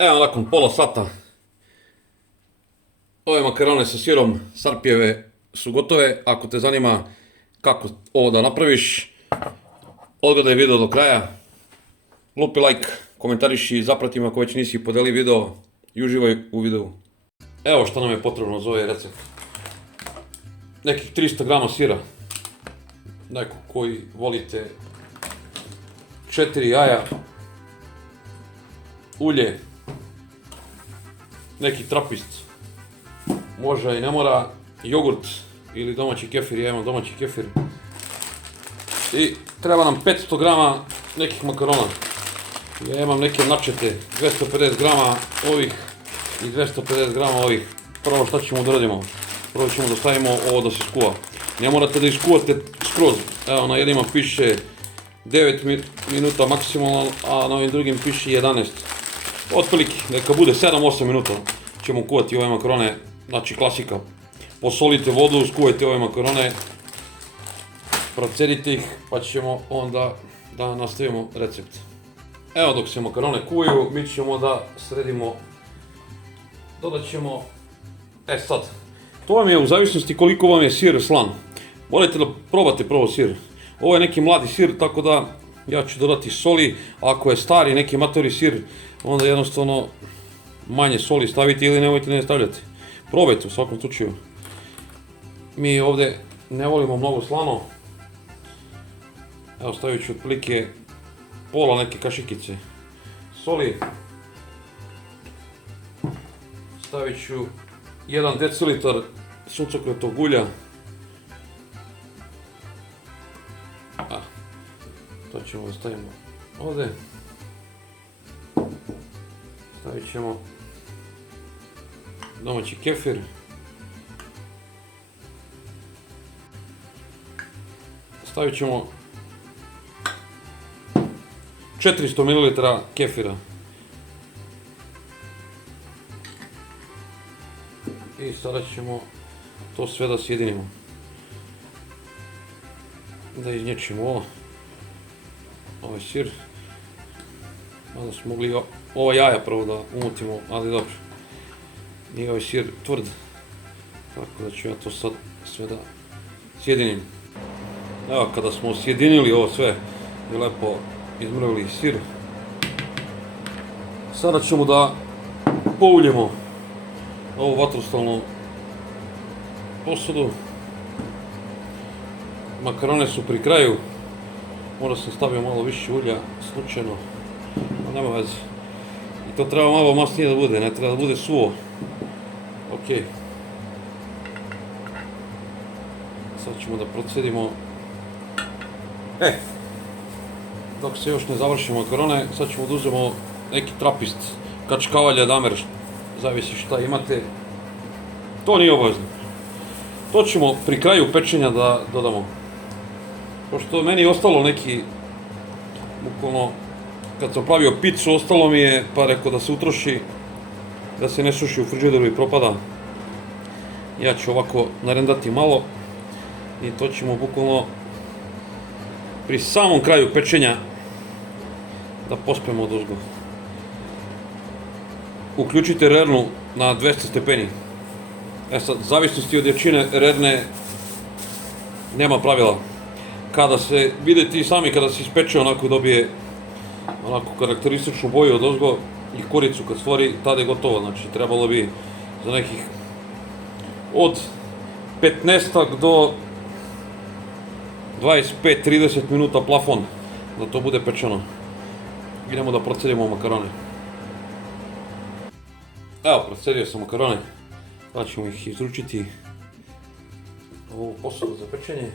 Evo nakon pola sata ove makarone sa sirom Sarpijeve su gotove. Ako te zanima kako ovo da napraviš, odgledaj video do kraja, lupi like, komentariši i zaprati me ako već nisi, podeli video i uživaj u videu. Evo što nam je potrebno za ovaj recept. Nekih 300 grama sira, neko koji volite, 4 jaja, ulje, neki trapist, može i ne mora, jogurt ili domaći kefir, ja imam domaći kefir. I treba nam 500 grama nekih makarona. Ja imam neke načete, 250 grama ovih i 250 grama ovih. Prvo šta ćemo da radimo? Prvo ćemo da stavimo ovo da se skuva. Ne morate da iskuvate skroz. Evo na jednima piše 9 minuta maksimalno, a na ovim drugim piše 11. Otprilike, neka bude 7-8 minuta ćemo kuvati ove makarone, znači klasika. Posolite vodu, skuvajte ove makarone, procerite ih, pa ćemo onda da nastavimo recept. Evo dok se makarone kuvaju, mi ćemo da sredimo, dodat ćemo, sad, to vam je u zavisnosti koliko vam je sir slan. Morate da probate prvo sir. Ovo je neki mladi sir, tako da ja ću dodati soli, ako je stari neki matori sir, onda jednostavno manje soli stavite ili nemojte ne stavljati. Probajte u svakom slučaju. Mi ovdje ne volimo mnogo slano. Evo stavit ću otprilike pola neke kašikice soli. Stavit ću 1 decilitar suncokretog ulja. To ćemo da stavimo ovdje. Stavit ćemo domaći kefir. Stavit ćemo 400 ml kefira. I sada ćemo to sve da sjedinimo. Da iznječimo ovaj sir. Malo smo mogli ova jaja prvo da umutimo, ali dobro. Nije ovaj sir tvrd. Tako da ću ja to sad sve da sjedinim. Evo kada smo sjedinili ovo sve i lepo izmrvili sir, sada ćemo da pouljemo ovu vatrostalnu posudu. Makarone su pri kraju, možda sam stavio malo više ulja slučajno, ali nema veze. I to treba malo masnije da bude, ne treba da bude suvo. Ok. Sad ćemo da procedimo. Dok se još ne završi makarone, sad ćemo da uzmemo neki trapist, kačkavalja, damer, zavisi šta imate. To nije obavezno. To ćemo pri kraju pečenja da dodamo. Pošto meni je ostalo neki, bukvalno, kad sam pravio picu, ostalo mi je, pa rekao da se utroši, da se ne suši u frižideru i propada. Ja ću ovako narendati malo i to ćemo bukvalno pri samom kraju pečenja da pospemo odozgo. Uključite rernu na 200 stepeni. Sad, zavisnosti od jačine rerne nema pravila. Kada se, vidite i sami, kada se ispeče onako dobije onako karakterističnu boju odozgo i koricu kad stvori, tada je gotovo. Znači trebalo bi za nekih od 15 do 25-30 minuta plafon da to bude pečeno. Idemo da procedimo makarone. Evo, procedio sam makarone. Sada ćemo ih izručiti u ovu posudu za pečenje.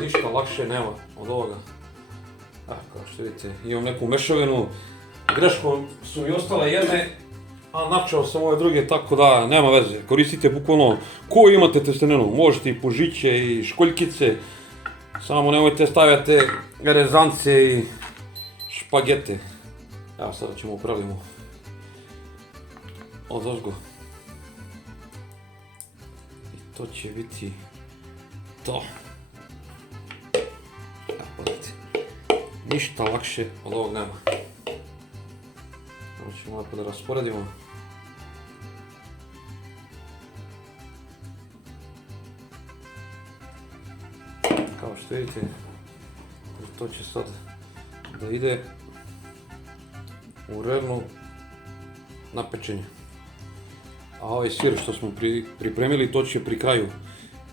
Ništa lakše nema od ovoga. Kao što vidite, imam neku mešavinu. Greškom su mi ostale jedne, a načeo sam ove druge, tako da nema veze. Koristite bukvalno koju imate testeninu. Možete i pužiće i školjkice. Samo nemojte stavljate rezance i špagete. Evo sada ćemo upravimo odozgo. I to će biti to. Ništa lakše od ovog nema. Ovo ćemo ovako da rasporedimo. Kao što vidite, to će sad da ide u rernu na pečenje. A ovaj sir što smo pripremili, to će pri kraju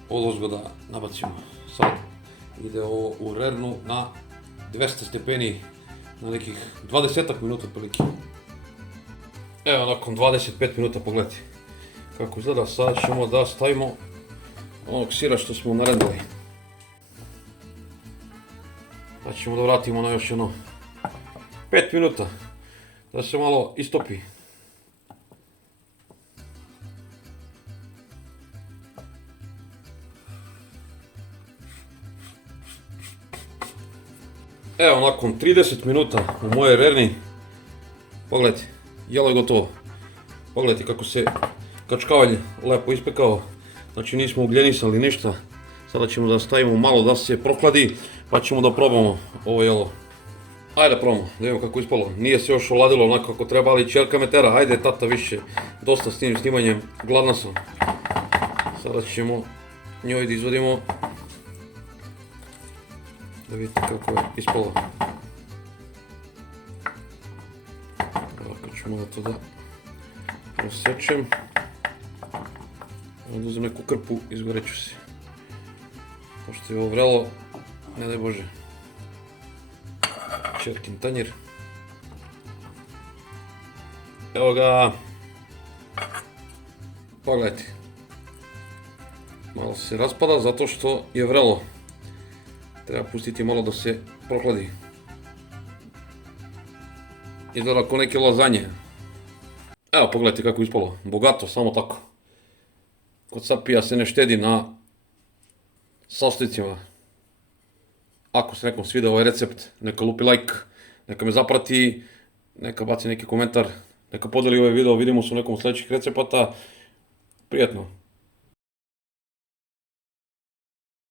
odozgo da nabacimo. Sad ide ovo u rernu na 200 stepeni na nekih 20 minuta otprilike. Evo, nakon 25 minuta pogledajte kako izgleda. Sad ćemo da stavimo onog sira što smo narendali. Pa ćemo da vratimo na još jedno 5 minuta da se malo istopi. Evo, nakon 30 minuta u mojoj rerni, pogledajte, jelo je gotovo. Pogledajte kako se kačkavalj lepo ispekao, znači nismo ugljenisali ništa. Sada ćemo da stavimo malo da se prohladi, pa ćemo da probamo ovo jelo. Ajde da probamo, da vidimo kako je ispalo. Nije se još oladilo onako kako treba, ali ćerka me tera, ajde tata više, dosta s tim snimanjem, gladna sam. Sada ćemo njoj da izvadimo, da vidite kako je ispalo. Ovako ću malo to da prosječem. Onda uzem neku krpu, izgoreću se. Pošto je ovo vrelo, ne daj Bože. Čerkin tanjir. Evo ga. Pogledajte. Malo se raspada zato što je vrelo. Treba pustiti malo da se prohladi. Izgleda kao neke lazanje. Evo, pogledajte kako je ispalo. Bogato, samo tako. Kod sapija se ne štedi na sastojcima. Ako se nekom sviđa ovaj recept, neka lupi like, neka me zaprati, neka baci neki komentar, neka podeli ovaj video, vidimo se u nekom sljedećih recepata. Prijetno!